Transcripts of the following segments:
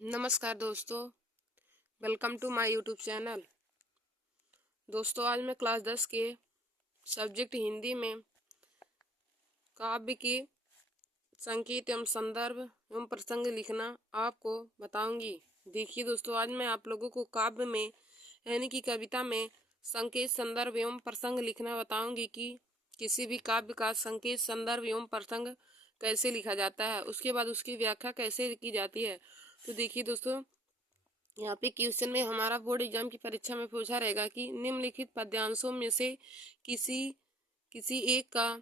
नमस्कार दोस्तों, welcome to my YouTube channel. दोस्तों, आज मैं क्लास 10 के सब्जेक्ट हिंदी में काव्य की संकेत एवं संदर्भ एवं प्रसंग लिखना आपको बताऊंगी। देखिए दोस्तों, आज मैं आप लोगों को काव्य में यानी कि कविता में संकेत, संदर्भ एवं प्रसंग लिखना बताऊंगी कि किसी भी काव्य का संकेत, संदर्भ एवं प्रसंग कैसे लिखा जाता है, उसके बाद उसकी व्याख्या कैसे की जाती है। तो देखिए दोस्तों, यहाँ पे क्वेश्चन में हमारा बोर्ड एग्जाम की परीक्षा में पूछा रहेगा कि निम्नलिखित पद्यांशों में से किसी किसी एक का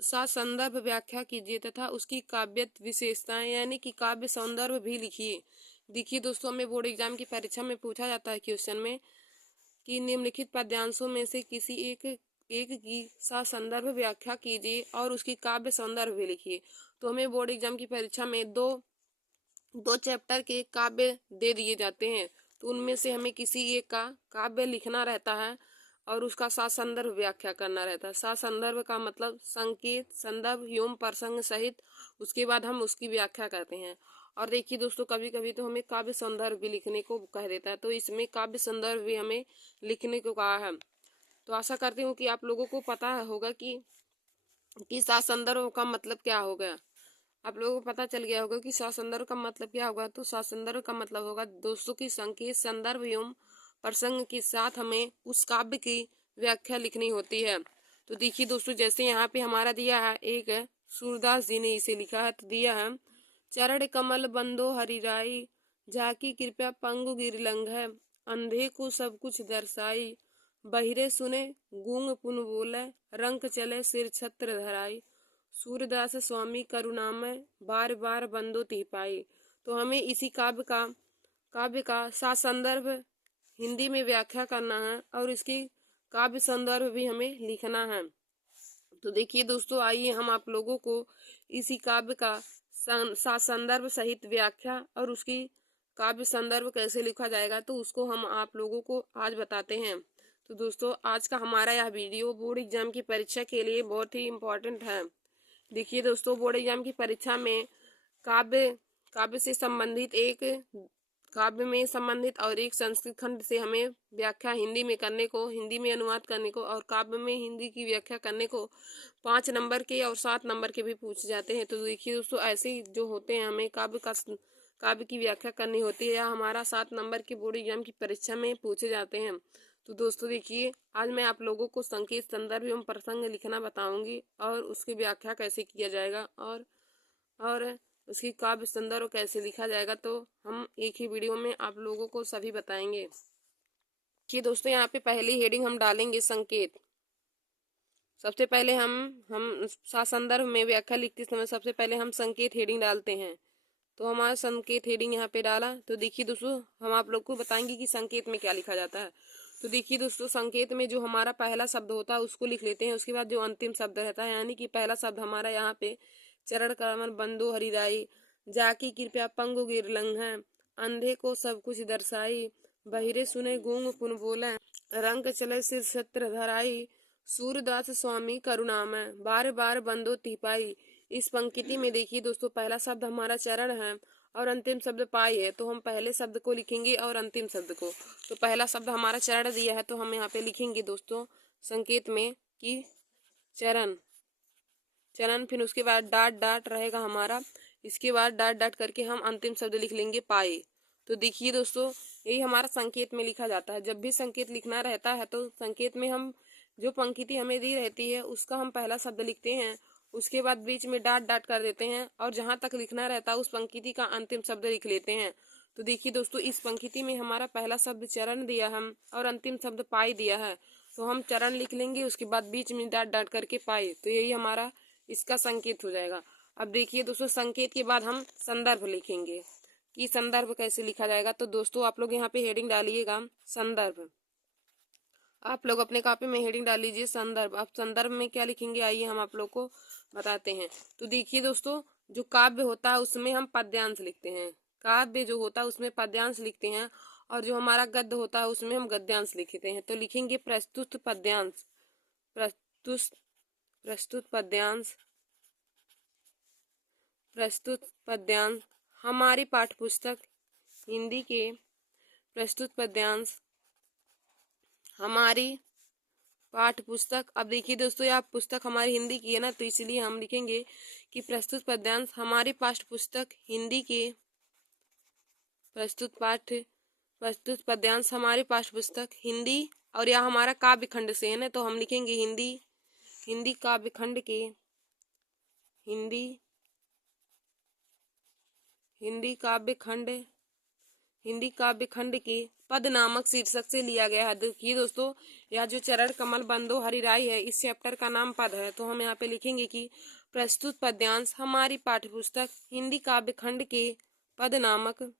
सा संदर्भ व्याख्या कीजिए तथा उसकी काव्य विशेषताएं यानी कि काव्य सौंदर्य भी लिखिए। देखिए दोस्तों, हमें बोर्ड एग्जाम की परीक्षा में पूछा जाता है क्वेश्चन में कि निम्नलिखित पद्यांशों में से किसी एक एक की सा संदर्भ व्याख्या कीजिए और उसकी काव्य सौंदर्य भी लिखिए। तो हमें बोर्ड एग्जाम की परीक्षा में दो दो चैप्टर के काव्य दे दिए जाते हैं, तो उनमें से हमें किसी एक का काव्य लिखना रहता है और उसका साथ संदर्भ व्याख्या करना रहता है। साथ संदर्भ का मतलब संकेत, संदर्भ एवं प्रसंग सहित उसके बाद हम उसकी व्याख्या करते हैं। और देखिए दोस्तों, कभी कभी तो हमें काव्य संदर्भ भी लिखने को कह देता है, तो इसमें काव्य संदर्भ भी हमें लिखने को कहा है। तो आशा करती हूँ कि आप लोगों को पता होगा कि साथ संदर्भ का मतलब क्या होगा। आप लोगों को पता चल गया होगा कि संदर्भ का मतलब क्या होगा। तो संदर्भ का मतलब होगा दोस्तों की संकेत, संदर्भ एवं प्रसंग के साथ हमें उस काव्य की व्याख्या लिखनी होती है। तो देखिए दोस्तों, जैसे यहाँ पे हमारा दिया है, एक सूरदास जी ने इसे लिखा है, तो दिया है चरण कमल बंदो हरिराई, झाकी कृपया पंगु गिरलंघ है, अंधे को सब कुछ दर्शाई, बहिरे सुने गूंग पुन बोले, रंक चले सिर छत्र धराई, सूरदास स्वामी करुणामय, बार बार बंदो ती पाई। तो हमें इसी काव्य का सा संदर्भ हिंदी में व्याख्या करना है और इसकी काव्य संदर्भ भी हमें लिखना है। तो देखिए दोस्तों, आइए हम आप लोगों को इसी काव्य का सा संदर्भ सहित व्याख्या और उसकी काव्य संदर्भ कैसे लिखा जाएगा, तो उसको हम आप लोगों को आज बताते हैं। तो दोस्तों, आज का हमारा यह वीडियो बोर्ड एग्जाम की परीक्षा के लिए बहुत ही इम्पोर्टेंट है। देखिए दोस्तों, बोर्ड एग्जाम की परीक्षा में काव्य काव्य से संबंधित एक काव्य में संबंधित और एक संस्कृत खंड से हमें व्याख्या हिंदी में अनुवाद करने को और काव्य में हिंदी की व्याख्या करने को 5 नंबर के और 7 नंबर के भी पूछे जाते हैं। तो देखिए दोस्तों, ऐसे ही जो होते हैं, हमें काव्य की व्याख्या करनी होती है या हमारा 7 नंबर के बोर्ड एग्जाम की परीक्षा में पूछे जाते हैं। तो दोस्तों देखिए, आज मैं आप लोगों को संकेत, संदर्भ एवं प्रसंग लिखना बताऊंगी और उसकी व्याख्या कैसे किया जाएगा और उसकी काव्य संदर्भ कैसे लिखा जाएगा, तो हम एक ही वीडियो में आप लोगों को सभी बताएंगे। कि दोस्तों, यहाँ पे पहली हेडिंग हम डालेंगे संकेत। सबसे पहले हम संदर्भ में व्याख्या लिखते समय सबसे पहले हम संकेत हेडिंग डालते हैं। तो हमारा संकेत हेडिंग यहाँ पे डाला। तो देखिए दोस्तों, हम आप लोग को बताएंगे कि संकेत में क्या लिखा जाता है। तो देखिए दोस्तों, संकेत में जो हमारा पहला शब्द होता है उसको लिख लेते हैं। उसके बाद जो अंतिम शब्द रहता है, यानी कि पहला शब्द हमारा यहाँ पे चरण कमल बंदो हरिराई, जाकी कृपया पंगु गिरलंघ, अंधे को सब कुछ दर्शाई, बहिरे सुने गूंग पुन बोले, रंग चले सिर छत्र धराई, सूरदास स्वामी करुणामय, बार बार बंदो तिपाई। इस पंक्ति में देखिए दोस्तों, पहला शब्द हमारा चरण है और अंतिम शब्द पाई है। तो हम पहले शब्द को लिखेंगे और अंतिम शब्द को। तो पहला शब्द हमारा चरण दिया है, तो हम यहाँ पे लिखेंगे दोस्तों संकेत में कि चरण चरण, फिर उसके बाद डाट डाट रहेगा हमारा। इसके बाद डाट डाट करके हम अंतिम शब्द लिख लेंगे पाए। तो देखिए दोस्तों, यही हमारा संकेत में लिखा जाता है। जब भी संकेत लिखना रहता है तो संकेत में हम जो पंक्ति हमें दी रहती है उसका हम पहला शब्द लिखते हैं, उसके बाद बीच में डाट डाट कर देते हैं और जहां तक लिखना रहता है उस पंक्ति का अंतिम शब्द लिख लेते हैं। तो देखिए दोस्तों, इस पंक्ति में हमारा पहला शब्द चरण दिया हम और अंतिम शब्द पाई दिया है, तो हम चरण लिख लेंगे, उसके बाद बीच में डाट डाट करके पाए। तो यही हमारा इसका संकेत हो जाएगा। अब देखिए दोस्तों, संकेत के बाद हम संदर्भ लिखेंगे कि संदर्भ कैसे लिखा जाएगा। तो दोस्तों, आप लोग यहाँ पे हेडिंग डालिएगा संदर्भ। आप लोग अपने कॉपी में हेडिंग डाल लीजिए संदर्भ। आप संदर्भ में क्या लिखेंगे, आइए हम आप लोग को बताते हैं। तो देखिए दोस्तों, जो काव्य होता है उसमें हम पद्यांश लिखते हैं। काव्य जो होता है उसमें पद्यांश लिखते हैं और जो हमारा गद्य होता है उसमें हम गद्यांश लिखते हैं। तो लिखेंगे प्रस्तुत पद्यांश, प्रस्तुत प्रस्तुत पद्यांश, प्रस्तुत पद्यांश। हमारी पाठ्य पुस्तक हिंदी के प्रस्तुत पद्यांश हमारी पाठ्य पुस्तक। अब देखिए दोस्तों, यह पुस्तक हमारी हिंदी की है ना, तो इसलिए हम लिखेंगे कि प्रस्तुत पद्यांश हमारी पाठ्य पुस्तक हिंदी के प्रस्तुत पद्यांश हमारी पाठ्य पुस्तक हिंदी, और यह हमारा काव्य खंड से है ना, तो हम लिखेंगे हिंदी काव्य खंड के हिंदी काव्य खंड के पद नामक शीर्षक से लिया गया है। देखिए दोस्तों, यह जो चरण कमल बंदो हरिराई है, इस चैप्टर का नाम पद है, तो हम यहाँ पे लिखेंगे कि प्रस्तुत पद्यांश हमारी पाठ्यपुस्तक हिंदी काव्य खंड के पद नामक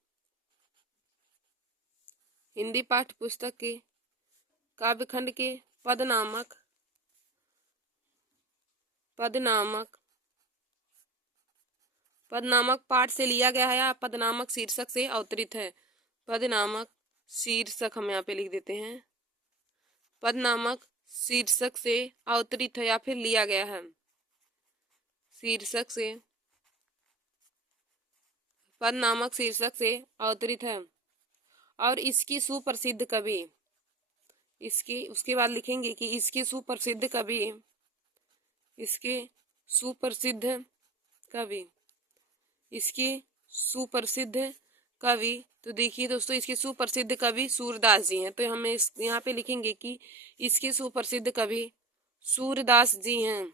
हिंदी पाठ्यपुस्तक के काव्य खंड के पद नामक पाठ से लिया गया है या पद नामक शीर्षक से अवतरित है। पद नामक शीर्षक हम यहाँ पे लिख देते हैं, पद नामक शीर्षक से अवतरित है या फिर लिया गया है। पद नामक शीर्षक से अवतरित है। और इसकी सुप्रसिद्ध कवि, उसके बाद लिखेंगे कि इसके सुप्रसिद्ध कवि तो देखिए दोस्तों, इसके सुप्रसिद्ध कवि सूरदास जी हैं, तो हमें यहाँ पे लिखेंगे कि इसके सुप्रसिद्ध कवि सूरदास जी हैं।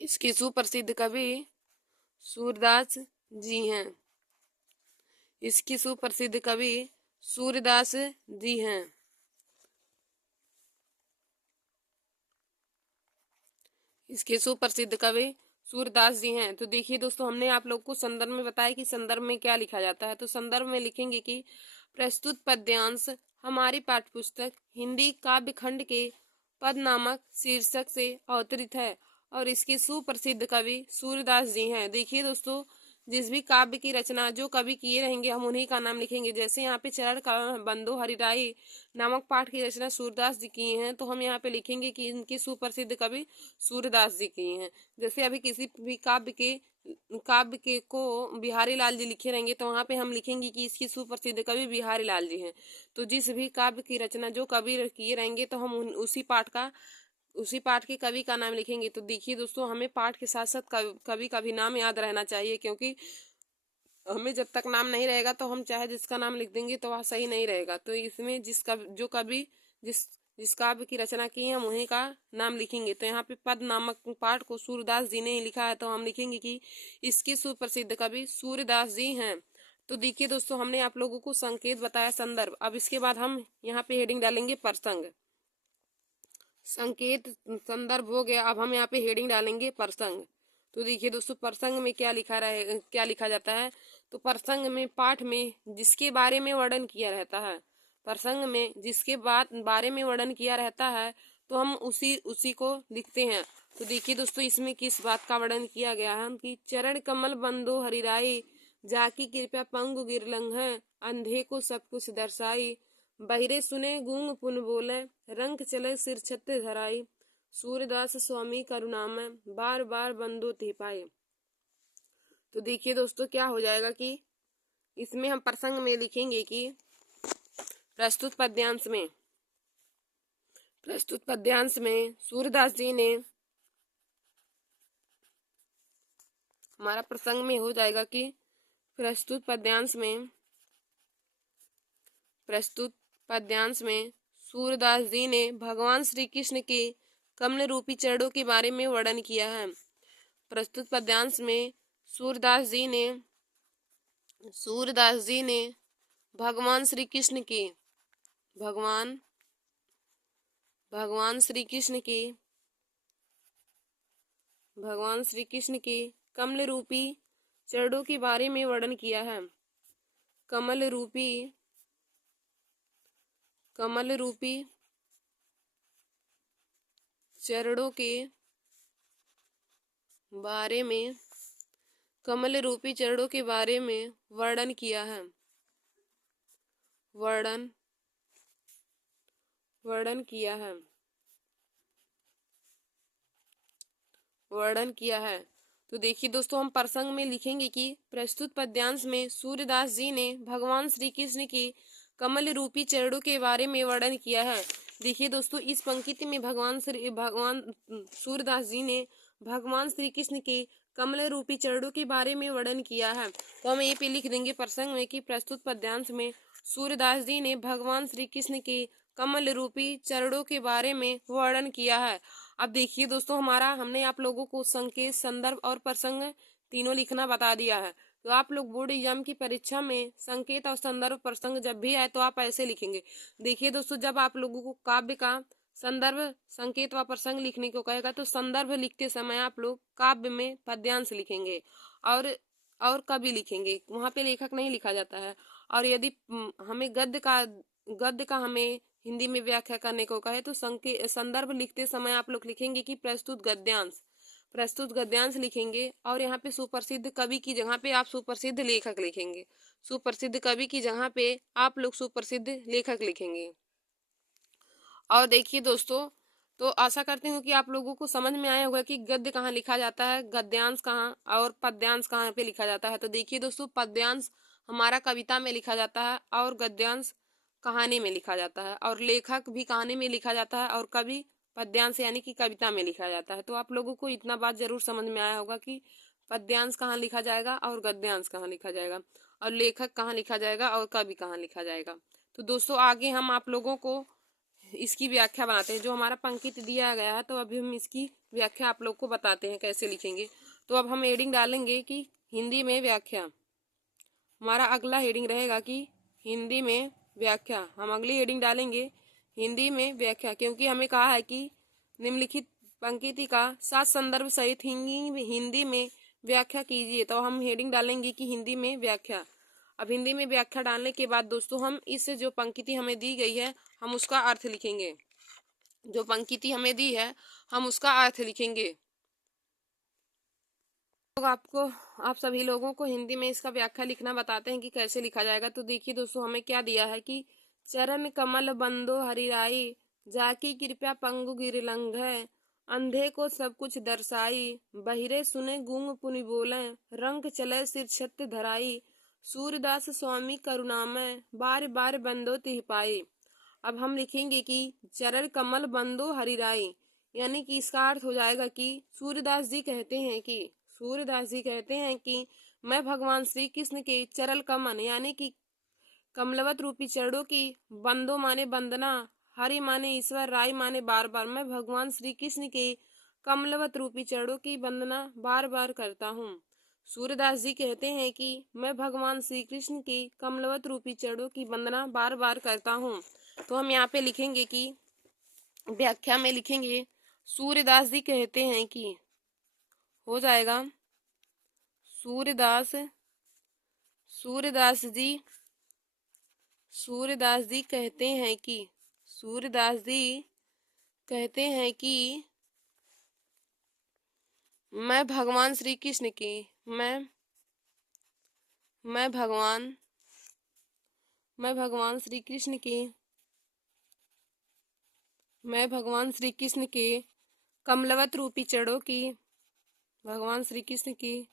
इसके सुप्रसिद्ध कवि सूरदास जी हैं। इसके सुप्रसिद्ध कवि सूरदास जी हैं। इसके सुप्रसिद्ध कवि सूरदास जी हैं। तो देखिए दोस्तों, हमने आप लोग को संदर्भ में बताया कि संदर्भ में क्या लिखा जाता है। तो संदर्भ में लिखेंगे कि प्रस्तुत पद्यांश हमारी पाठ्यपुस्तक हिंदी काव्य खंड के पद नामक शीर्षक से अवतरित है और इसके सुप्रसिद्ध कवि सूरदास जी हैं। देखिए दोस्तों, जिस भी काव्य की रचना जो कवि किए रहेंगे हम उन्हीं का नाम लिखेंगे। जैसे यहाँ पे चरण कमल बंदो हरिराई नामक पाठ की रचना सूरदास जी की हैं, तो हम यहाँ पे लिखेंगे कि इनके सुप्रसिद्ध कवि सूरदास जी की हैं। जैसे अभी किसी भी काव्य के को बिहारी लाल जी लिखे रहेंगे, तो वहाँ पे हम लिखेंगे कि इसकी सुप्रसिद्ध कवि बिहारी लाल जी हैं। तो जिस भी काव्य की रचना जो कवि किए रहेंगे, तो हम उसी पाठ के कवि का नाम लिखेंगे। तो देखिए दोस्तों, हमें पाठ के साथ साथ कवि का भी नाम याद रहना चाहिए, क्योंकि हमें जब तक नाम नहीं रहेगा तो हम चाहे जिसका नाम लिख देंगे तो वह सही नहीं रहेगा। तो इसमें जिस काव्य की रचना की है हम उन्हीं का नाम लिखेंगे। तो यहाँ पे पद नामक पाठ को सूरदास जी ने ही लिखा है, तो हम लिखेंगे कि इसके सुप्रसिद्ध कवि सूरदास जी हैं। तो देखिए दोस्तों, हमने आप लोगों को संकेत बताया, संदर्भ। अब इसके बाद हम यहाँ पे हेडिंग डालेंगे प्रसंग। संकेत संदर्भ हो गया, अब हम यहाँ पे हेडिंग डालेंगे प्रसंग। तो देखिए दोस्तों, प्रसंग में क्या लिखा जाता है। तो प्रसंग में पाठ में जिसके बारे में वर्णन किया रहता है, प्रसंग में जिसके बारे में वर्णन किया रहता है, तो हम उसी को लिखते हैं। तो देखिए दोस्तों, इसमें किस बात का वर्णन किया गया है कि चरण कमल बंदो हरिराई, जाकी कृपया पंगु गिरलंघ, अंधे को सब कुछ दर्शाई, बहिरे सुने गूंग पुन बोले, रंग चले सिर छत्ते धराई, सूरदास स्वामी करुणामय, बार बार बंदो ते पाए। तो देखिए दोस्तों, क्या हो जाएगा कि इसमें हम प्रसंग में लिखेंगे कि प्रस्तुत पद्यांश में सूरदास जी ने, हमारा प्रसंग में हो जाएगा कि प्रस्तुत पद्यांश में सूरदास जी ने भगवान श्री कृष्ण के कमल रूपी चरणों के बारे में वर्णन किया है। प्रस्तुत पद्यांश में सूरदास जी ने भगवान श्री कृष्ण के कमल रूपी चरणों के बारे में वर्णन किया है। कमल रूपी चरणों के बारे में वर्णन किया है। तो देखिए दोस्तों, हम प्रसंग में लिखेंगे कि प्रस्तुत पद्यांश में सूर्यदास जी ने भगवान श्री कृष्ण की कमल रूपी चरणों के बारे में वर्णन किया है। देखिए दोस्तों, इस पंक्ति में भगवान सूर्यदास जी ने भगवान श्री कृष्ण के कमल रूपी चरणों के बारे में वर्णन किया है। तो हम ये पे लिख देंगे प्रसंग में कि प्रस्तुत पद्यांश में सूर्यदास जी ने भगवान श्री कृष्ण के कमल रूपी चरणों के बारे में वर्णन किया है। अब देखिए दोस्तों, हमने आप लोगों को संकेत, संदर्भ और प्रसंग तीनों लिखना बता दिया है। तो आप लोग बोर्ड एग्जाम की परीक्षा में संकेत और संदर्भ प्रसंग जब भी आए तो आप ऐसे लिखेंगे। देखिए दोस्तों, जब आप लोगों को काव्य का संदर्भ, संकेत व प्रसंग लिखने को कहेगा तो संदर्भ लिखते समय आप लोग काव्य में पद्यांश लिखेंगे और कवि लिखेंगे, वहां पे लेखक नहीं लिखा जाता है। और यदि हमें गद्य का हमें हिंदी में व्याख्या करने को कहे तो संदर्भ लिखते समय आप लोग लिखेंगे कि प्रस्तुत गद्यांश लिखेंगे। और यहाँ पे सुप्रसिद्ध कवि की जगह पे आप सुप्रसिद्ध लेखक लिखेंगे। सुप्रसिद्ध कवि की जगह पे आप लोग सुप्रसिद्ध लेखक लिखेंगे। और देखिए दोस्तों, तो आशा करती हूँ कि आप लोगों को समझ में आया होगा कि गद्य कहाँ लिखा जाता है, गद्यांश कहाँ और पद्यांश कहाँ पे लिखा जाता है। तो देखिए दोस्तों, पद्यांश हमारा कविता में लिखा जाता है और गद्यांश कहानी में लिखा जाता है, और लेखक भी कहानी में लिखा जाता है और कवि पद्यांश यानी कि कविता में लिखा जाता है। तो आप लोगों को इतना बात जरूर समझ में आया होगा कि पद्यांश कहाँ लिखा जाएगा और गद्यांश कहाँ लिखा जाएगा, और लेखक कहाँ लिखा जाएगा और कवि कहाँ लिखा जाएगा। तो दोस्तों, आगे हम आप लोगों को इसकी व्याख्या बनाते हैं। जो हमारा पंक्ति दिया गया है, तो अभी हम इसकी व्याख्या आप लोग को बताते हैं कैसे लिखेंगे। तो अब हम हेडिंग डालेंगे कि हिंदी में व्याख्या। हमारा अगला हेडिंग रहेगा कि हिंदी में व्याख्या। हम अगली हेडिंग डालेंगे हिंदी में व्याख्या, क्योंकि हमें कहा है कि निम्नलिखित पंक्ति का सात संदर्भ सहित हिंदी में व्याख्या कीजिए। तो हम हेडिंग डालेंगे कि हिंदी में व्याख्या। अब हिंदी में व्याख्या डालने के बाद दोस्तों, हम इस जो पंक्ति हमें दी गई है हम उसका अर्थ लिखेंगे। जो पंक्ति हमें दी है हम उसका अर्थ लिखेंगे। आप सभी लोगों को हिंदी में इसका व्याख्या लिखना बताते हैं कि कैसे लिखा जाएगा। तो देखिए दोस्तों, हमें क्या दिया है कि चरण कमल बंदो हरिराई, जाकी कृपया पंगु गिर लंघै, अंधे को सब कुछ दर्शाई, बहिरे सुने गूंग पुनि बोले, रंग चले सिर छत्त धराई, सूरदास स्वामी करुणामय, बार बार बंदो तिह पाई। अब हम लिखेंगे कि चरण कमल बंदो हरिराई, यानी कि इसका अर्थ हो जाएगा कि सूर्यदास जी कहते हैं कि मैं भगवान श्री कृष्ण के चरण कमल यानी कि कमलवत रूपी चरणों की, बंदो माने बंदना, हरि माने ईश्वर, राय माने बार बार, मैं भगवान श्री कृष्ण के कमलवत रूपी चरणों की वंदना बार बार करता हूँ। सूर्यदास जी कहते हैं कि मैं भगवान श्री कृष्ण के कमलवत रूपी चरणों की वंदना बार बार करता हूँ। तो हम यहाँ पे लिखेंगे कि व्याख्या में लिखेंगे सूर्यदास जी कहते हैं कि, हो जाएगा सूर्यदास जी कहते हैं कि, सूर्यदास जी कहते हैं कि मैं भगवान श्री कृष्ण की मैं भगवान श्री कृष्ण के कमलवत रूपी चरणों की, भगवान श्री कृष्ण की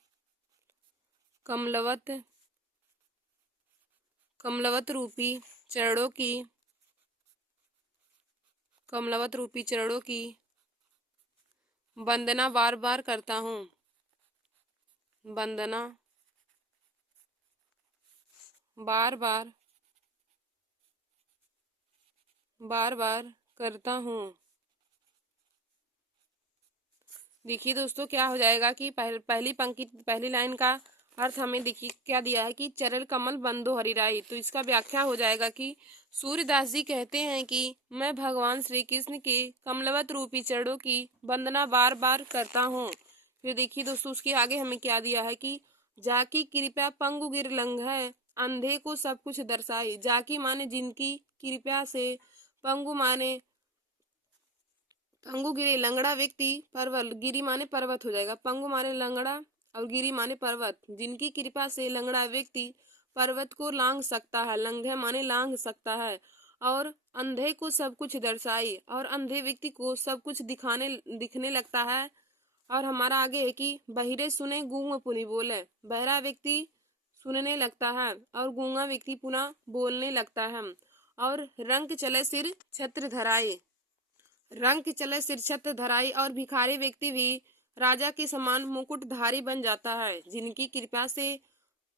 कमलवत रूपी चरणों की वंदना बार बार करता हूँ, वंदना बार बार करता हूँ। देखिए दोस्तों, क्या हो जाएगा कि पहली लाइन का अर्थ हमें देखिए क्या दिया है कि चरण कमल बंदो हरिराई। तो इसका व्याख्या हो जाएगा कि सूर्यदास जी कहते हैं कि मैं भगवान श्री कृष्ण के कमलवत रूपी चरणों की वंदना बार बार करता हूँ। फिर देखिए दोस्तों, उसके आगे हमें क्या दिया है कि जाकी कृपया पंगु गिर लंघै, अंधे को सब कुछ दर्शाई। जाकी माने जिनकी, कृपया से, पंगु माने पंगु गिरी लंगड़ा व्यक्ति, पर्वत गिरी माने पर्वत हो जाएगा, पंगु माने लंगड़ा और गिरी माने पर्वत। जिनकी कृपा से लंगड़ा व्यक्ति पर्वत को लांघ सकता है, लंघे माने लांघ सकता है। और अंधे को सब कुछ दर्शाई, और अंधे व्यक्ति को सब कुछ दिखने लगता है। और हमारा आगे है कि बहिरे सुने गूंग पुनि बोले। बहरा व्यक्ति सुनने लगता है और गूंगा व्यक्ति पुनः बोलने लगता है। और रंग चले सिर छत्र धराए। रंग चले सिर छत्र धराई और भिखारी व्यक्ति भी राजा के समान मुकुटधारी बन जाता है।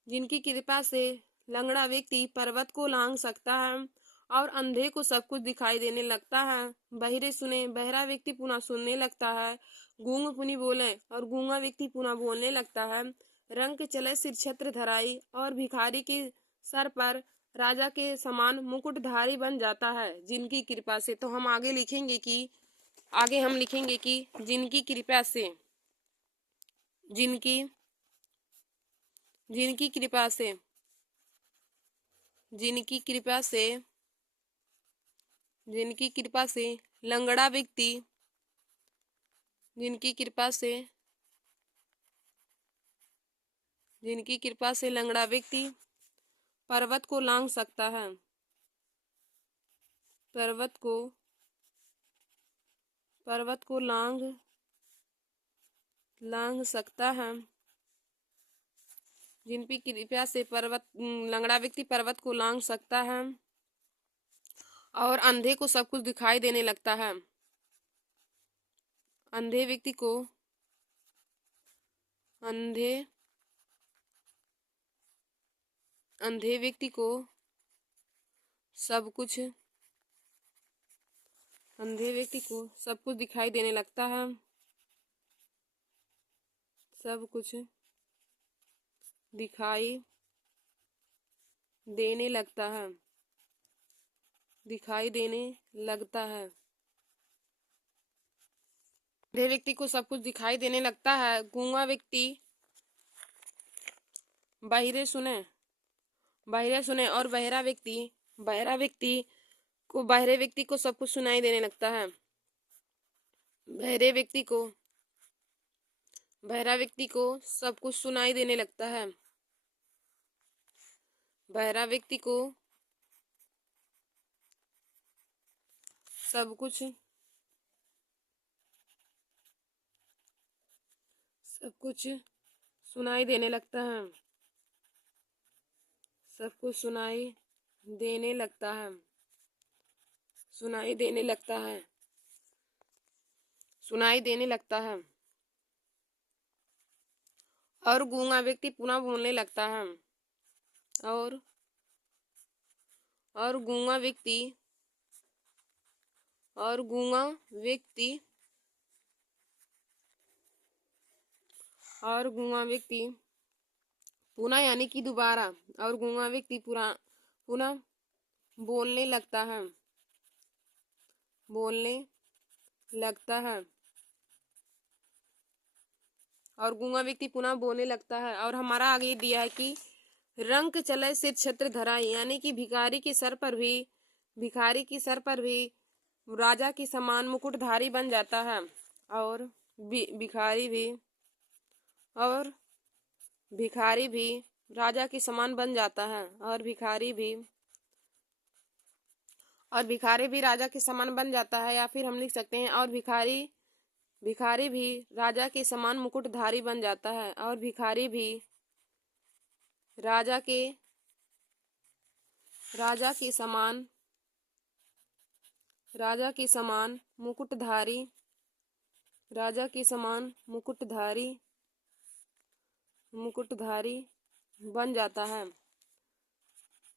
जिनकी कृपा से लंगड़ा व्यक्ति पर्वत को लांघ सकता है और अंधे को सब कुछ दिखाई देने लगता है। बहिरे सुने बहरा व्यक्ति पुनः सुनने लगता है। गूंग पुनि बोले और गूंगा व्यक्ति पुनः बोलने लगता है। रंग चले सिर छत्र धराई और भिखारी के सर पर राजा के समान मुकुटधारी बन जाता है जिनकी कृपा से। तो हम आगे लिखेंगे कि जिनकी कृपा से, जिनकी कृपा से, जिनकी कृपा से लंगड़ा व्यक्ति, जिनकी कृपा से लंगड़ा व्यक्ति पर्वत को लांघ सकता है, पर्वत को लांघ सकता है। जिनकी कृपा से लंगड़ा व्यक्ति पर्वत को लांघ सकता है और अंधे को सब कुछ दिखाई देने लगता है। अंधे व्यक्ति को सब कुछ दिखाई देने लगता है। सब कुछ दिखाई देने लगता है। अंधे व्यक्ति को सब कुछ दिखाई देने लगता है। गूंगा व्यक्ति बहिरे सुने और बहरा व्यक्ति को सब कुछ सुनाई देने लगता है। बहरा व्यक्ति को सब कुछ सुनाई देने लगता है। बहरा व्यक्ति को सब कुछ सुनाई देने लगता है। सब कुछ सुनाई देने लगता है। और गूंगा व्यक्ति पुनः बोलने लगता है। और गूंगा व्यक्ति पुनः यानी कि दोबारा, और गूंगा व्यक्ति पुनः बोलने लगता है। और गूंगा व्यक्ति पुनः बोलने लगता है। और हमारा आगे दिया है कि रंग चले सिर छत्र धराई, यानी कि भिखारी के सर पर भी राजा के समान मुकुटधारी बन जाता है। और भिखारी भी राजा के समान बन जाता है। और भिखारी भी राजा के समान बन जाता है। या फिर हम लिख सकते हैं और भिखारी भी राजा के समान मुकुटधारी बन जाता है। और भिखारी भी राजा के समान मुकुटधारी बन जाता है।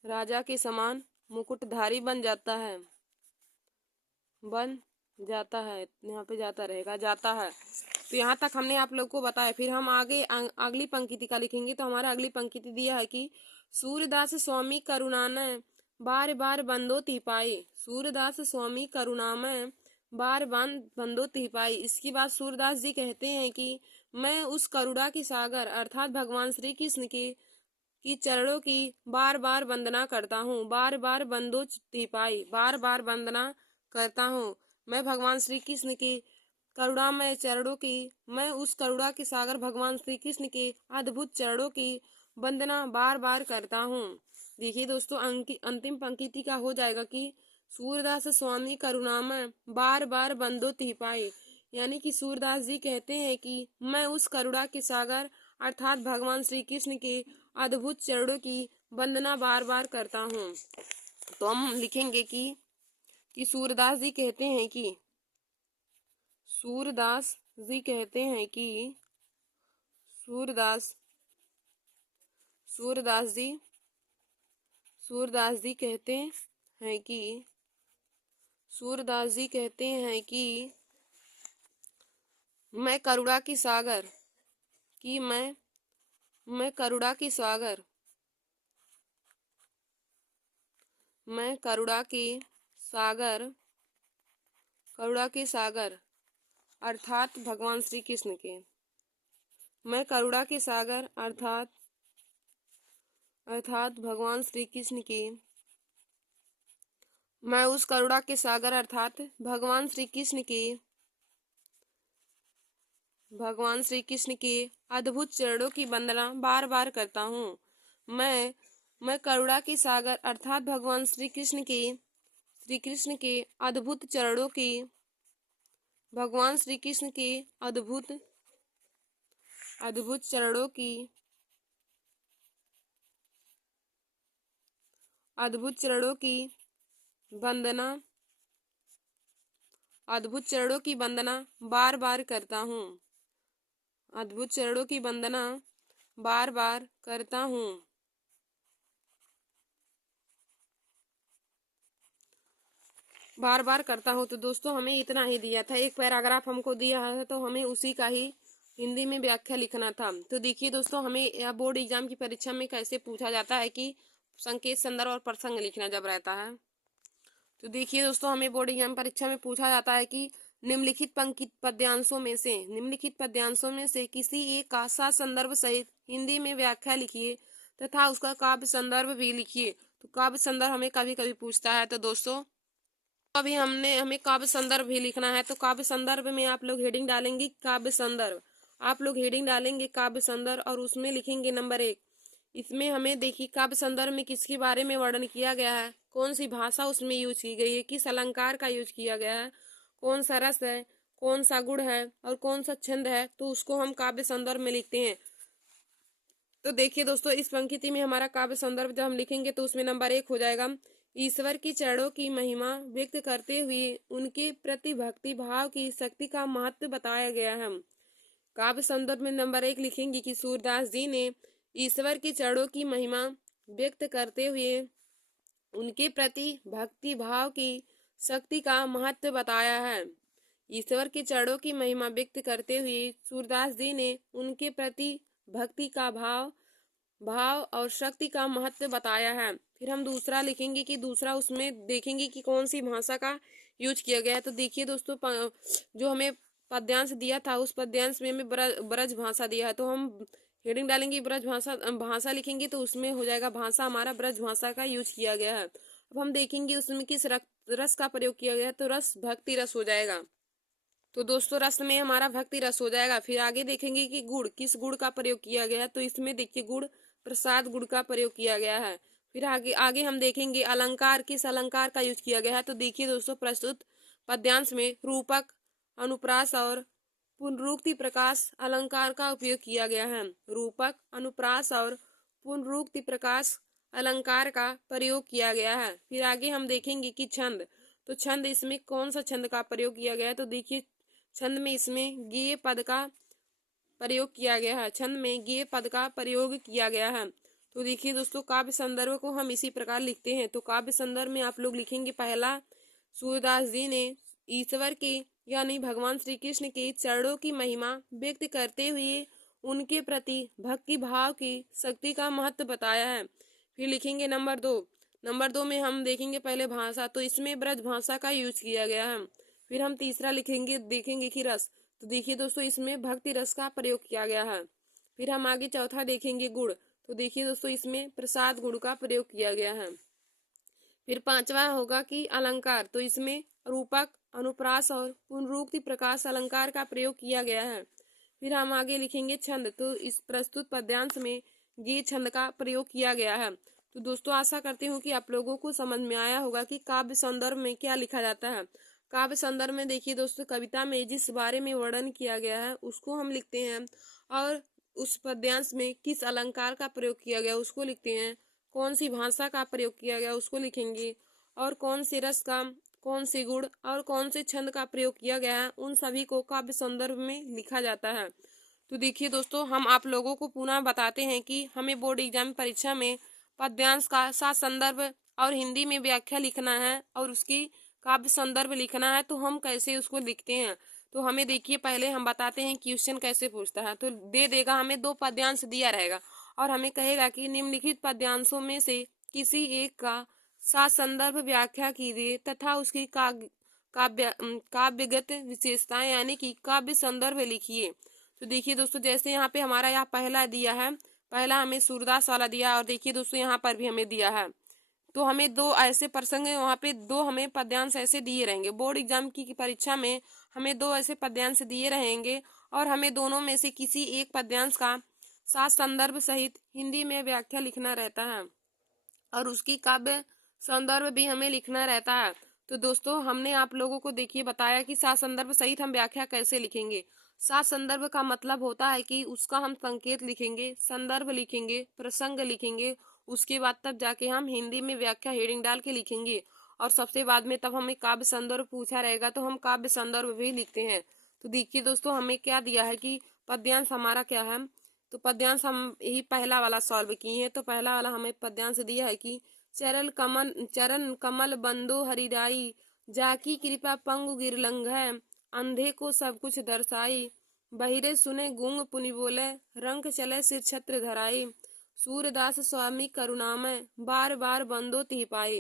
राजा के समान मुकुटधारी बन जाता है। यहाँ पे जाता रहेगा, जाता है। तो यहाँ तक हमने आप लोग को बताया। फिर हम आगे अगली पंक्ति का लिखेंगे। तो हमारा अगली पंक्ति दिया है कि सूरदास स्वामी करुणामय बार बार बंदो ती पाई। सूरदास स्वामी करुणामय बार बार बंदो ती पाई। इसकी बात सूरदास जी कहते हैं कि मैं उस करुणा के सागर अर्थात भगवान श्री कृष्ण की चरणों की बार बार वंदना करता हूँ। बार बार बंदो ती पाई, बार बार वंदना करता हूँ। मैं भगवान श्री कृष्ण के करुणामय चरणों की, मैं उस करुणा के सागर भगवान श्री कृष्ण के अद्भुत चरणों की वंदना बार बार करता हूँ। देखिए दोस्तों, अंतिम पंक्ति का हो जाएगा कि सूरदास स्वामी करुणामय बार बार बंदो ती पाई। यानी कि सूरदास जी कहते हैं कि मैं उस करुणा के सागर अर्थात भगवान श्री कृष्ण के अद्भुत चरणों की वंदना बार बार करता हूँ। तो हम लिखेंगे कि सूरदास जी कहते हैं कि सूरदास जी कहते हैं कि सूरदास जी कहते हैं कि सूरदास जी कहते हैं कि मैं करुणा की सागर कि मैं करुणा की सागर मैं करुणा के सागर अर्थात भगवान श्री कृष्ण के मैं करुणा के सागर अर्थात भगवान श्री कृष्ण के मैं उस करुणा के सागर अर्थात भगवान श्री कृष्ण के अद्भुत चरणों की वंदना बार बार करता हूँ। मैं करुणा के सागर अर्थात भगवान श्री कृष्ण के अद्भुत चरणों की भगवान श्री कृष्ण के अद्भुत चरणों की वंदना बार बार करता हूँ। अद्भुत चरणों की वंदना बार बार करता हूँ। तो दोस्तों हमें इतना ही दिया था, एक पैराग्राफ हमको दिया है तो हमें उसी का ही हिंदी में व्याख्या लिखना था। तो देखिए दोस्तों, हमें यह बोर्ड एग्जाम की परीक्षा में कैसे पूछा जाता है कि संकेत, संदर्भ और प्रसंग लिखना जब रहता है। तो देखिए दोस्तों, हमें बोर्ड एग्जाम परीक्षा में पूछा जाता है कि निम्नलिखित पद्यांशों में से किसी एक का साथ संदर्भ सहित हिंदी में व्याख्या लिखिए तथा उसका काव्य संदर्भ भी लिखिए। तो काव्य संदर्भ हमें कभी कभी पूछता है। तो दोस्तों अभी हमें काव्य संदर्भ भी लिखना है। तो काव्य संदर्भ में आप लोग हेडिंग डालेंगे काव्य संदर्भ, और उसमें लिखेंगे नंबर 1। इसमें हमें देखिए काव्य संदर्भ में किसके बारे में वर्णन किया गया है, कौन सी भाषा उसमें यूज की गई है, किस अलंकार का यूज किया गया है, कौन सा रस है, कौन सा गुण है और कौन सा छंद है, तो उसको हम काव्य संदर्भ में लिखते हैं। तो देखिए दोस्तों, इस पंक्ति में हमारा काव्य संदर्भ जब हम लिखेंगे तो उसमें नंबर 1 हो जाएगा, ईश्वर की चरणों की महिमा व्यक्त करते हुए उनके प्रति भक्ति भाव की शक्ति का महत्व बताया गया है। काव्य संदर्भ में नंबर 1 लिखेंगे कि सूरदास जी ने ईश्वर की चरणों की महिमा व्यक्त करते हुए उनके प्रति भक्ति भाव की शक्ति का महत्व बताया है। ईश्वर के चरणों की महिमा व्यक्त करते हुए सूरदास जी ने उनके प्रति भक्ति का भाव और शक्ति का महत्व बताया है। फिर हम दूसरा लिखेंगे कि दूसरा उसमें देखेंगे कि कौन सी भाषा का यूज किया गया है। तो देखिए दोस्तों, जो हमें पद्यांश दिया था उस पद्यांश में हमें ब्रज भाषा दिया है, तो हम हेडिंग डालेंगे ब्रज भाषा लिखेंगे तो उसमें हो जाएगा भाषा हमारा ब्रज भाषा का यूज किया गया है। अब हम देखेंगे उसमें किस रस का प्रयोग किया गया है, तो रस भक्ति रस हो जाएगा। तो दोस्तों रस में हमारा भक्ति रस हो जाएगा। फिर आगे देखेंगे कि गुड़, किस गुड़ का प्रयोग किया गया है, तो इसमें देखिए गुड़ प्रसाद गुड़ का प्रयोग किया गया है। फिर आगे हम देखेंगे अलंकार, किस अलंकार का यूज किया गया है। तो देखिए दोस्तों, प्रस्तुत पद्यांश में रूपक, अनुप्रास और पुनरुक्ति प्रकाश अलंकार का उपयोग किया गया है। रूपक, अनुप्रास और पुनरुक्ति प्रकाश अलंकार का प्रयोग किया गया है। फिर आगे हम देखेंगे कि छंद, तो छंद, इसमें कौन सा छंद का प्रयोग किया गया है। तो देखिए छंद में इसमें गेय पद का प्रयोग किया गया है। छंद में गेय पद का प्रयोग किया गया है। तो देखिए दोस्तों, काव्य संदर्भ को हम इसी प्रकार लिखते हैं। तो काव्य संदर्भ में आप लोग लिखेंगे पहला, सूरदास जी ने ईश्वर के यानी भगवान श्री कृष्ण के चरणों की महिमा व्यक्त करते हुए उनके प्रति भक्ति भाव की शक्ति का महत्व बताया है। फिर लिखेंगे नंबर 2 में हम देखेंगे पहले भाषा, तो इसमें ब्रज भाषा का यूज किया गया है। फिर हम तीसरा देखेंगे कि रस, तो देखिए दोस्तों इसमें भक्ति रस का प्रयोग किया गया है। फिर हम आगे चौथा देखेंगे गुड़, तो देखिए दोस्तों इसमें प्रसाद गुड़ का प्रयोग किया गया है। फिर पांचवा होगा कि अलंकार, तो इसमें रूपक, अनुप्रास और पुनरुक्ति प्रकाश अलंकार का प्रयोग किया गया है। फिर हम आगे लिखेंगे छंद, तो इस प्रस्तुत पद्यांश में गे छंद का प्रयोग किया गया है। तो दोस्तों आशा करती हूँ कि आप लोगों को समझ में आया होगा कि काव्य संदर्भ में क्या लिखा जाता है। काव्य संदर्भ में देखिए दोस्तों, कविता में जिस बारे में वर्णन किया गया है उसको हम लिखते हैं, और उस पद्यांश में किस अलंकार का प्रयोग किया गया उसको लिखते हैं, कौन सी भाषा का प्रयोग किया गया उसको लिखेंगे, और कौन से रस का, कौन से गुण और कौन से छंद का प्रयोग किया गया है, उन सभी को काव्य संदर्भ में लिखा जाता है। तो देखिए दोस्तों, हम आप लोगों को पुनः बताते हैं कि हमें बोर्ड एग्जाम परीक्षा में पद्यांश का साथ संदर्भ और हिंदी में व्याख्या लिखना है और उसकी काव्य संदर्भ लिखना है। तो हम कैसे उसको लिखते हैं, तो हमें देखिए पहले हम बताते हैं क्वेश्चन कैसे पूछता है। तो दे देगा, हमें 2 पद्यांश दिया रहेगा और हमें कहेगा कि निम्नलिखित पद्यांशों में से किसी एक का साथ संदर्भ व्याख्या कीजिए तथा उसकी काव्यगत विशेषताएं यानी कि काव्य संदर्भ लिखिए। तो देखिए दोस्तों, जैसे यहाँ पे हमारा यहाँ पहला दिया है, पहला हमें सूरदास वाला दिया, और देखिए दोस्तों यहाँ पर भी हमें दिया है। तो हमें 2 ऐसे प्रसंग है, वहाँ पे 2 हमें पद्यांश ऐसे दिए रहेंगे। बोर्ड एग्जाम की परीक्षा में हमें 2 ऐसे पद्यांश दिए रहेंगे और हमें दोनों में से किसी एक पद्यांश का साथ संदर्भ सहित हिंदी में व्याख्या लिखना रहता है और उसकी काव्य संदर्भ भी हमें लिखना रहता है। तो दोस्तों, हमने आप लोगों को देखिए बताया कि साथ संदर्भ सहित हम व्याख्या कैसे लिखेंगे। साथ संदर्भ का मतलब होता है कि उसका हम संकेत लिखेंगे, संदर्भ लिखेंगे, प्रसंग लिखेंगे, उसके बाद तब जाके हम हिंदी में व्याख्या हेडिंग डाल के लिखेंगे, और सबसे बाद में तब हमें काव्य संदर्भ पूछा रहेगा तो हम काव्य संदर्भ भी लिखते हैं। तो देखिए दोस्तों, हमें क्या दिया है कि पद्यांश हमारा क्या है। तो पद्यांश हम यही पहला वाला सॉल्व किए हैं। तो पहला वाला हमें पद्यांश दिया है कि चरण कमल बंदो हरिराई, जाकी कृपा पंगु गिरलंघ है, अंधे को सब कुछ दर्शाई, बहिरे सुने गूंग पुनि बोले, रंग चले सिर छत्र धराई, सूरदास स्वामी करुणामय, बार बार बंदो तिह पाए।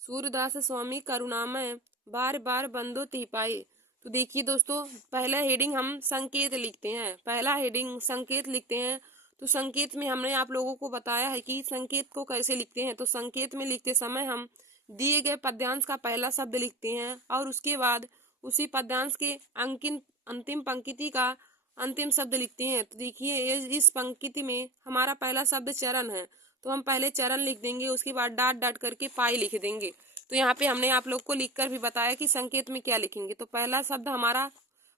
सूरदास स्वामी करुणामय, बार बार बंदो तिह पाए। तो देखिए दोस्तों, पहला हेडिंग हम संकेत लिखते हैं, पहला हेडिंग संकेत लिखते हैं। तो संकेत में हमने आप लोगों को बताया है कि संकेत को कैसे लिखते हैं। तो संकेत में लिखते समय हम दिए गए पद्यांश का पहला शब्द लिखते हैं और उसके बाद उसी पद्यांश के अंतिम पंक्ति का अंतिम शब्द लिखते हैं। तो देखिए, इस पंक्ति में हमारा पहला शब्द चरण है, तो हम पहले चरण लिख देंगे, उसके बाद डाट डाट करके पाई लिख देंगे। तो यहाँ पे हमने आप लोग को लिखकर भी बताया कि संकेत में क्या लिखेंगे। तो पहला शब्द हमारा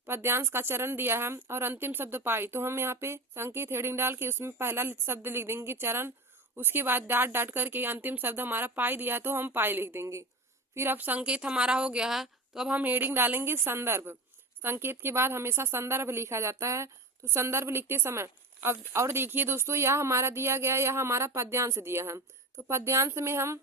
पद्यांश का चरण दिया है और अंतिम शब्द पाई, तो हम यहाँ पे संकेत हेडिंग डाल के उसमें पहला शब्द लिख देंगे चरण, उसके बाद डाट डाट करके अंतिम शब्द हमारा पाई दिया तो हम पाई लिख देंगे। फिर अब संकेत हमारा हो गया है, तो अब हम हेडिंग डालेंगे संदर्भ। संकेत के बाद हमेशा संदर्भ लिखा जाता है। तो संदर्भ लिखते समय अब और देखिए दोस्तों, यह हमारा दिया गया, यह हमारा पद्यांश दिया है। तो पद्यांश में हम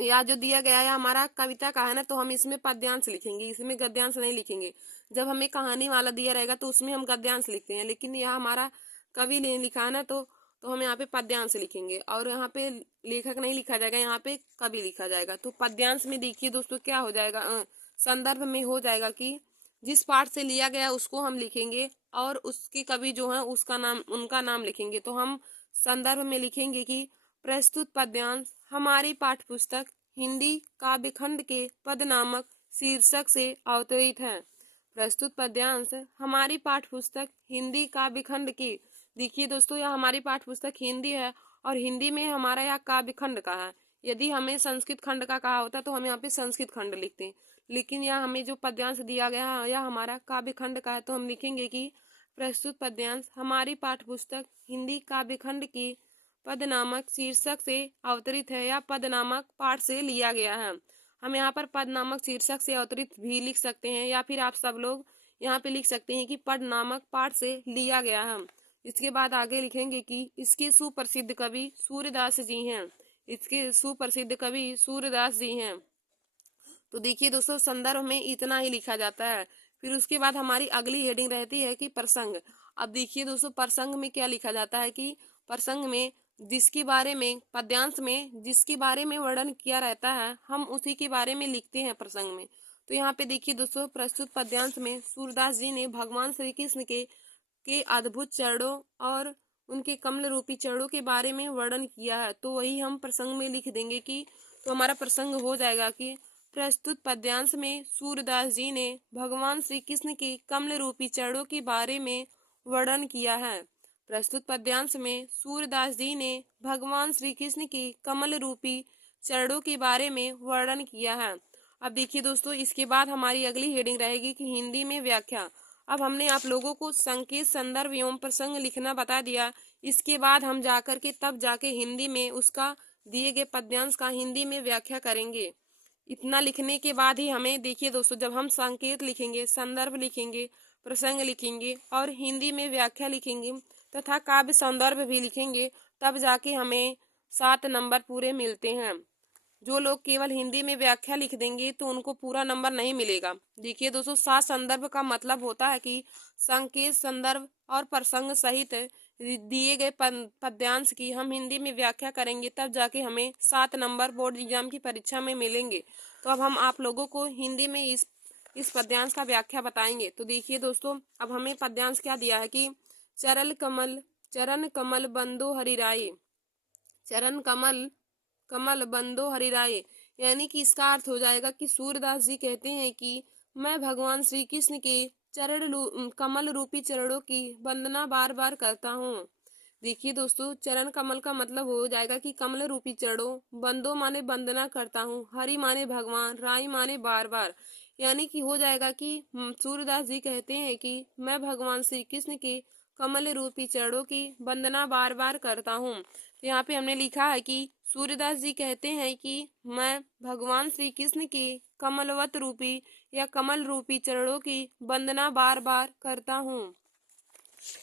या जो दिया गया है हमारा कविता का है ना, तो हम इसमें पद्यांश लिखेंगे, इसमें गद्यांश नहीं लिखेंगे। जब हमें कहानी वाला दिया रहेगा तो उसमें हम गद्यांश लिखते हैं, लेकिन यह हमारा कवि ने लिखा है ना, तो हम यहाँ पे पद्यांश लिखेंगे और यहाँ पे लेखक नहीं लिखा जाएगा, यहाँ पे कवि लिखा जाएगा। तो पद्यांश में देखिए दोस्तों क्या हो जाएगा, संदर्भ में हो जाएगा कि जिस पाठ से लिया गया उसको हम लिखेंगे और उसके कवि जो है उसका नाम, उनका नाम लिखेंगे। तो हम संदर्भ में लिखेंगे कि प्रस्तुत पद्यांश हमारी पाठ्यपुस्तक हिंदी काव्यखंड के पद नामक शीर्षक से अवतरित है। प्रस्तुत पद्यांश हमारी पाठ्यपुस्तक हिंदी काव्यखंड की, देखिए दोस्तों, यह हमारी पाठ्यपुस्तक हिंदी है और हिंदी में हमारा यह काव्यखंड का है। यदि हमें संस्कृत खंड का कहा होता तो हम यहाँ पे संस्कृत खंड लिखते हैं, लेकिन यह हमें जो पद्यांश दिया गया है यह हमारा काव्यखंड का है। तो हम लिखेंगे कि प्रस्तुत पद्यांश हमारी पाठ्यपुस्तक हिंदी काव्यखंड की पद नामक शीर्षक से अवतरित है या पद नामक पाठ से लिया गया है। हम यहाँ पर पद नामक शीर्षक से अवतरित भी लिख सकते हैं, या फिर आप सब लोग यहाँ पे लिख सकते हैं कि पद नामक पाठ से लिया गया है। इसके बाद आगे लिखेंगे कि इसके सुप्रसिद्ध कवि सूरदास जी हैं, इसके सुप्रसिद्ध कवि सूरदास जी हैं। तो देखिए दोस्तों, संदर्भ में इतना ही लिखा जाता है। फिर उसके बाद हमारी अगली हेडिंग रहती है कि प्रसंग। अब देखिए दोस्तों, प्रसंग में क्या लिखा जाता है कि प्रसंग में जिसके बारे में पद्यांश में जिसके बारे में वर्णन किया रहता है हम उसी के बारे में लिखते हैं प्रसंग में। तो यहाँ पे देखिए दोस्तों, प्रस्तुत पद्यांश में सूरदास जी ने भगवान श्री कृष्ण के अद्भुत चरणों और उनके कमल रूपी चरणों के बारे में वर्णन किया है, तो वही हम प्रसंग में लिख देंगे कि तो हमारा प्रसंग हो जाएगा कि प्रस्तुत पद्यांश में सूरदास जी ने भगवान श्री कृष्ण के कमल रूपी चरणों के बारे में वर्णन किया है। प्रस्तुत पद्यांश में सूरदास जी ने भगवान श्री कृष्ण के कमल रूपी चरणों के बारे में वर्णन किया है। अब देखिए दोस्तों, इसके बाद हमारी अगली हेडिंग रहेगी कि हिंदी में व्याख्या। अब हमने आप लोगों को संकेत, संदर्भ एवं प्रसंग लिखना बता दिया। इसके बाद हम जाकर के तब जाके हिंदी में उसका दिए गए पद्यांश का हिंदी में व्याख्या करेंगे। इतना लिखने के बाद ही हमें, देखिए दोस्तों, जब हम संकेत लिखेंगे, संदर्भ लिखेंगे, प्रसंग लिखेंगे और हिंदी में व्याख्या लिखेंगे तथा काव्य संदर्भ भी लिखेंगे, तब जाके हमें 7 नंबर पूरे मिलते हैं। जो लोग केवल हिंदी में व्याख्या लिख देंगे तो उनको पूरा नंबर नहीं मिलेगा। देखिए दोस्तों, 7 संदर्भ का मतलब होता है कि संकेत, संदर्भ और प्रसंग सहित दिए गए पद्यांश की हम हिंदी में व्याख्या करेंगे, तब जाके हमें 7 नंबर बोर्ड एग्जाम की परीक्षा में मिलेंगे। तो अब हम आप लोगों को हिंदी में इस पद्यांश का व्याख्या बताएंगे। तो देखिए दोस्तों, अब हमें पद्यांश क्या दिया है कि चरण कमल बंदो हरिराय, चरण कमल कमल बंदो हरिराय, यानी कि इसका अर्थ हो जाएगा कि सूरदास जी कहते हैं कि मैं भगवान श्री कृष्ण के कमल रूपी चरणों की वंदना बार बार करता हूँ। देखिए दोस्तों, चरण कमल का मतलब हो जाएगा कि कमल रूपी चरणों, बंदो माने वंदना करता हूँ, हरि माने भगवान, राय माने बार बार, यानी कि हो जाएगा कि सूरदास जी कहते हैं कि मैं भगवान श्री कृष्ण के कमल रूपी चरणों की वंदना बार बार करता हूँ। तो यहाँ पे हमने लिखा है कि सूर्यदास जी कहते हैं कि मैं भगवान श्री कृष्ण के कमलवत रूपी या कमल रूपी चरणों की वंदना बार बार करता हूँ।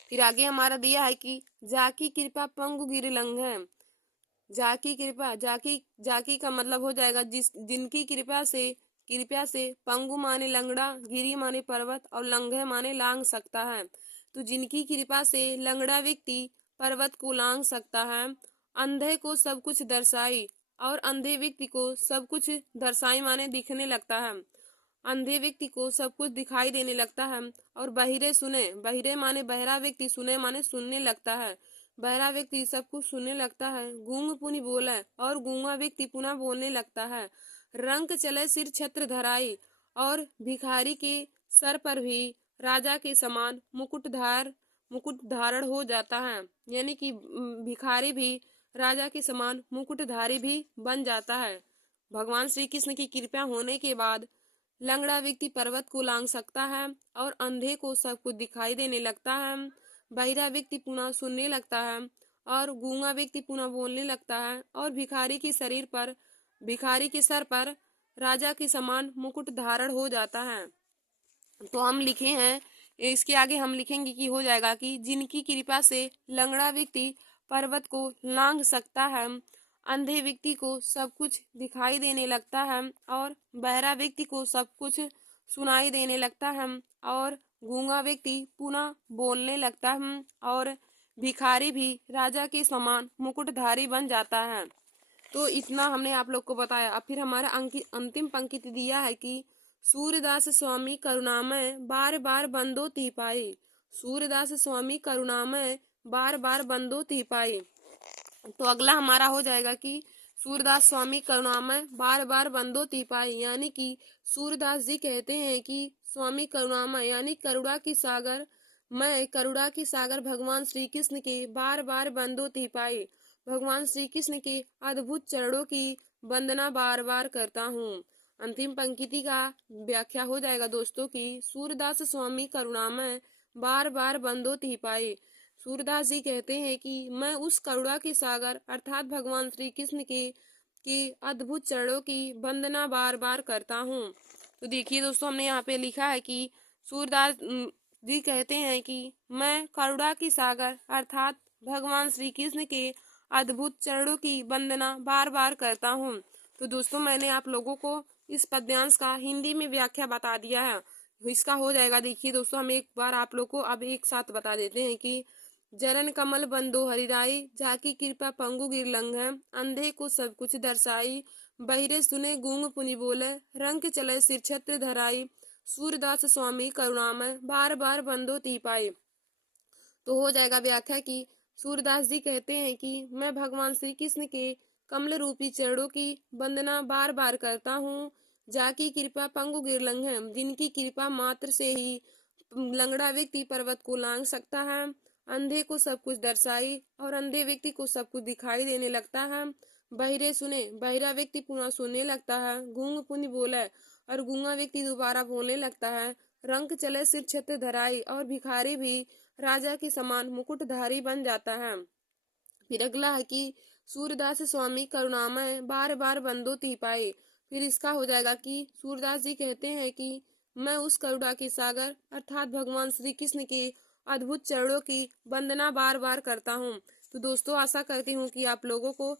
फिर आगे हमारा दिया है कि जाकी कृपा पंगु गिर लंघै, जाकी कृपा, जाकी का मतलब हो जाएगा जिनकी कृपया से पंगु माने लंगड़ा, गिरी माने पर्वत और लंघे माने लांग सकता है। तो जिनकी कृपा से लंगड़ा व्यक्ति पर्वत को लांग सकता है, अंधे को सब कुछ दर्शाई, और अंधे व्यक्ति को सब कुछ दर्शाई माने दिखने लगता है, अंधे व्यक्ति को सब कुछ दिखाई देने लगता है। और बहिरे माने बहरा व्यक्ति, सुने माने सुनने लगता है, बहरा व्यक्ति सब कुछ सुनने लगता है। गूंग पुनि बोले, और गूंगा व्यक्ति पुनः बोलने लगता है। रंक चले सिर छत्र धराई, और भिखारी के सर पर भी राजा के समान मुकुट धारण हो जाता है, यानी कि भिखारी भी राजा के समान मुकुटधारी भी बन जाता है। भगवान श्री कृष्ण की कृपा होने के बाद लंगड़ा व्यक्ति पर्वत को लांग सकता है, और अंधे को सब कुछ दिखाई देने लगता है, बहिरा व्यक्ति पुनः सुनने लगता है, और गूंगा व्यक्ति पुनः बोलने लगता है, और भिखारी के सर पर राजा के समान मुकुट धारण हो जाता है। तो हम लिखे हैं, इसके आगे हम लिखेंगे कि हो जाएगा कि जिनकी कृपा से लंगड़ा व्यक्ति पर्वत को लांग सकता है, अंधे व्यक्ति को सब कुछ दिखाई देने लगता है, और बहरा व्यक्ति को सब कुछ सुनाई देने लगता है, और गूंगा व्यक्ति पुनः बोलने लगता है, और भिखारी भी राजा के समान मुकुटधारी बन जाता है। तो इतना हमने आप लोग को बताया। अब फिर हमारा अंतिम पंक्ति दिया है कि सूरदास स्वामी करुणामय बार बार बंदो ती पाए, सूरदास स्वामी करुणामय बार बार बंदो ती पाए। तो अगला हमारा हो जाएगा कि सूरदास स्वामी करुणामय बार बार बंदो ती पाए, यानी कि सूरदास जी कहते हैं कि स्वामी करुणामय यानी करुणा की सागर भगवान श्री कृष्ण के बार बार बंदो ती पाए, भगवान श्री कृष्ण के अद्भुत चरणों की वंदना बार बार करता हूँ। अंतिम पंक्ति का व्याख्या हो जाएगा दोस्तों की सूरदास स्वामी करुणामय बार बार बंदो ती पाए। सूरदास जी कहते हैं कि मैं उस करुणा के सागर अर्थात भगवान श्री कृष्ण के अद्भुत चरणों की वंदना बार बार करता हूँ। तो देखिए दोस्तों, हमने यहाँ पे लिखा है कि सूरदास जी कहते हैं कि मैं करुणा की सागर अर्थात भगवान श्री कृष्ण के अद्भुत चरणों की वंदना बार बार करता हूँ। तो दोस्तों, मैंने आप लोगों को इस पद्यांश का हिंदी में व्याख्या बता दिया है। इसका हो जाएगा, देखिए दोस्तों, हम एक बार आप लोग को अब एक साथ बता देते हैं कि जरन कमल बंदो हरिराई, जाकी कृपा पंगु गिर लंघै, अंधे को सब कुछ दर्शाई, बहिरे सुने गूंग पुनि बोले, रंग चले सिर छत्र धराई, सूरदास स्वामी करुणामय बार बार बंदो ती पाए। तो हो जाएगा व्याख्या की सूरदास जी कहते हैं कि मैं भगवान श्री कृष्ण के कमल रूपी चरणों की वंदना बार बार करता हूँ, जाकी कृपा पंगु गिर लंघै, जिनकी कृपा मात्र से ही लंगड़ा व्यक्ति पर्वत को लांग सकता है, अंधे को सब कुछ दर्शाई और अंधे व्यक्ति को सब कुछ दिखाई देने लगता है, बहिरे सुने, बहिरा व्यक्ति पुनः सुनने लगता है। गूंग पुनः बोले और गूंगा व्यक्ति दोबारा बोलने लगता है। रंग चले सिर छत्र धराई और भिखारी भी राजा के समान मुकुटधारी बन जाता है। फिर अगला है कि सूरदास स्वामी करुणामय बार बार बंदो ती पाए। फिर इसका हो जाएगा कि सूरदास जी कहते हैं कि मैं उस करुणा के सागर अर्थात भगवान श्री कृष्ण के अद्भुत चरणों की वंदना बार बार करता हूँ। तो दोस्तों आशा करती हूँ कि आप लोगों को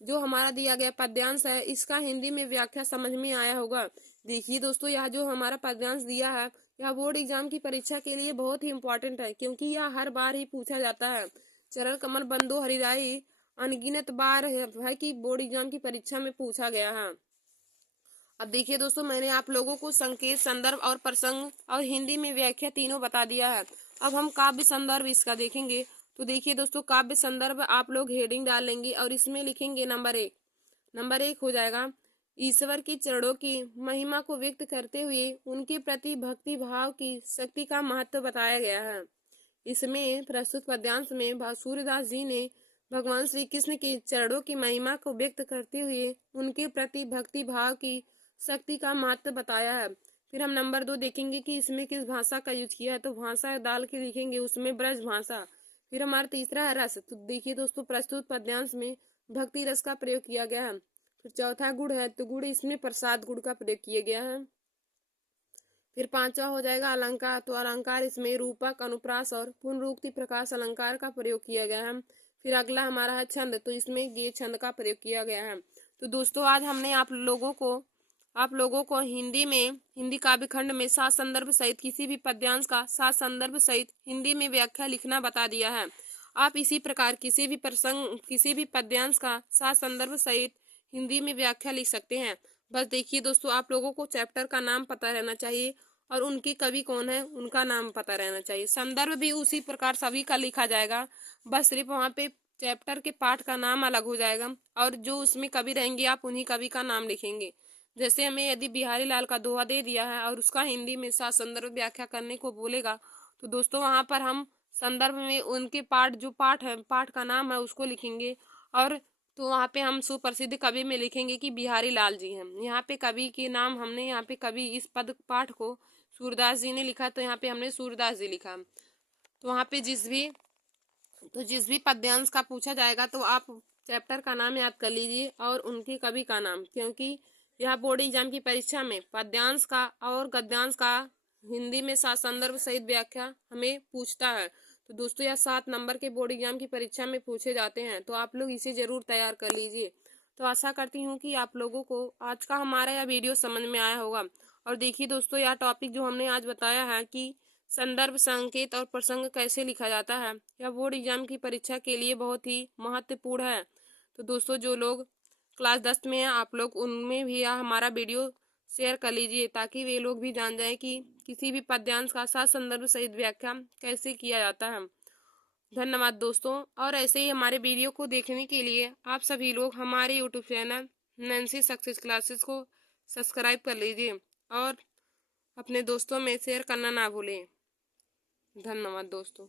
जो हमारा दिया गया पद्यांश है इसका हिंदी में व्याख्या समझ में आया होगा। देखिए दोस्तों, यह जो हमारा पद्यांश दिया है यह बोर्ड एग्जाम की परीक्षा के लिए बहुत ही इम्पोर्टेंट है, क्योंकि यह हर बार ही पूछा जाता है। चरण कमल बंदो हरिराई अनगिनत बार है कि बोर्ड एग्जाम की परीक्षा में पूछा गया है। अब देखिए दोस्तों, मैंने आप लोगों को संकेत, संदर्भ और प्रसंग और हिंदी में व्याख्या तीनों बता दिया है। अब हम काव्य संदर्भ इसका देखेंगे। तो देखिए दोस्तों, काव्य संदर्भ आप लोग हेडिंग डालेंगे और इसमें लिखेंगे नंबर 1। नंबर 1 हो जाएगा ईश्वर के चरणों की महिमा को व्यक्त करते हुए उनके प्रति भक्ति भाव की शक्ति का महत्व बताया गया है। इसमें प्रस्तुत पद्यांश में सूर्यदास जी ने भगवान श्री कृष्ण के चरणों की महिमा को व्यक्त करते हुए उनके प्रति भक्ति भाव की शक्ति का महत्व बताया है। फिर हम नंबर 2 देखेंगे कि इसमें किस भाषा का यूज किया है। तो भाषा डाल के लिखेंगे उसमें ब्रज भाषा। फिर हमारा तीसरा है रस। तो देखिए दोस्तों, प्रस्तुत पद्यांश में भक्ति रस का प्रयोग किया गया है। फिर चौथा गुण है, तो गुण इसमें प्रसाद गुण का प्रयोग किया गया है। फिर पांचवा हो जाएगा अलंकार। तो अलंकार इसमें रूपक, अनुप्रास और पुनरुक्ति प्रकाश अलंकार का प्रयोग किया गया है। फिर अगला हमारा है छंद। तो इसमें गे छंद का प्रयोग किया गया है। तो दोस्तों आज हमने आप लोगों को हिंदी काव्य खंड में सात संदर्भ सहित किसी भी पद्यांश का सात संदर्भ सहित हिंदी में व्याख्या लिखना बता दिया है। आप इसी प्रकार किसी भी पद्यांश का सात संदर्भ सहित हिंदी में व्याख्या लिख सकते हैं। बस देखिए दोस्तों, आप लोगों को चैप्टर का नाम पता रहना चाहिए और उनके कवि कौन है उनका नाम पता रहना चाहिए। संदर्भ भी उसी प्रकार सभी का लिखा जाएगा, बस सिर्फ वहाँ पे चैप्टर के पाठ का नाम अलग हो जाएगा और जो उसमें कवि रहेंगे आप उन्हीं कवि का नाम लिखेंगे। जैसे हमें यदि बिहारी लाल का दोहा दे दिया है और उसका हिंदी में सात संदर्भ व्याख्या करने को बोलेगा, तो दोस्तों वहाँ पर हम संदर्भ में उनके पाठ का नाम है उसको लिखेंगे। और तो वहाँ पे हम सुप्रसिद्ध कवि में लिखेंगे कि बिहारी लाल जी हैं। यहाँ पे कवि के नाम हमने यहाँ पे कवि इस पद पाठ को सूरदास जी ने लिखा, तो यहाँ पे हमने सूरदास जी लिखा। तो वहाँ पे जिस भी पद्यांश का पूछा जाएगा तो आप चैप्टर का नाम याद कर लीजिए और उनके कवि का नाम, क्योंकि यह बोर्ड एग्जाम की परीक्षा में पद्यांश का और गद्यांश का हिंदी में सात संदर्भ सहित व्याख्या हमें पूछता है। तो दोस्तों यह 7 नंबर के बोर्ड एग्जाम की परीक्षा में पूछे जाते हैं, तो आप लोग इसे जरूर तैयार कर लीजिए। तो आशा करती हूँ कि आप लोगों को आज का हमारा यह वीडियो समझ में आया होगा। और देखिए दोस्तों, यह टॉपिक जो हमने आज बताया है कि संदर्भ, संकेत और प्रसंग कैसे लिखा जाता है, यह बोर्ड एग्जाम की परीक्षा के लिए बहुत ही महत्वपूर्ण है। तो दोस्तों जो लोग क्लास 10 में हैं आप लोग उनमें भी यह हमारा वीडियो शेयर कर लीजिए, ताकि वे लोग भी जान जाएं कि किसी भी पद्यांश का सात संदर्भ सहित व्याख्या कैसे किया जाता है। धन्यवाद दोस्तों। और ऐसे ही हमारे वीडियो को देखने के लिए आप सभी लोग हमारे YouTube channel Nancy success classes को सब्सक्राइब कर लीजिए और अपने दोस्तों में शेयर करना ना भूलें। धन्यवाद दोस्तों।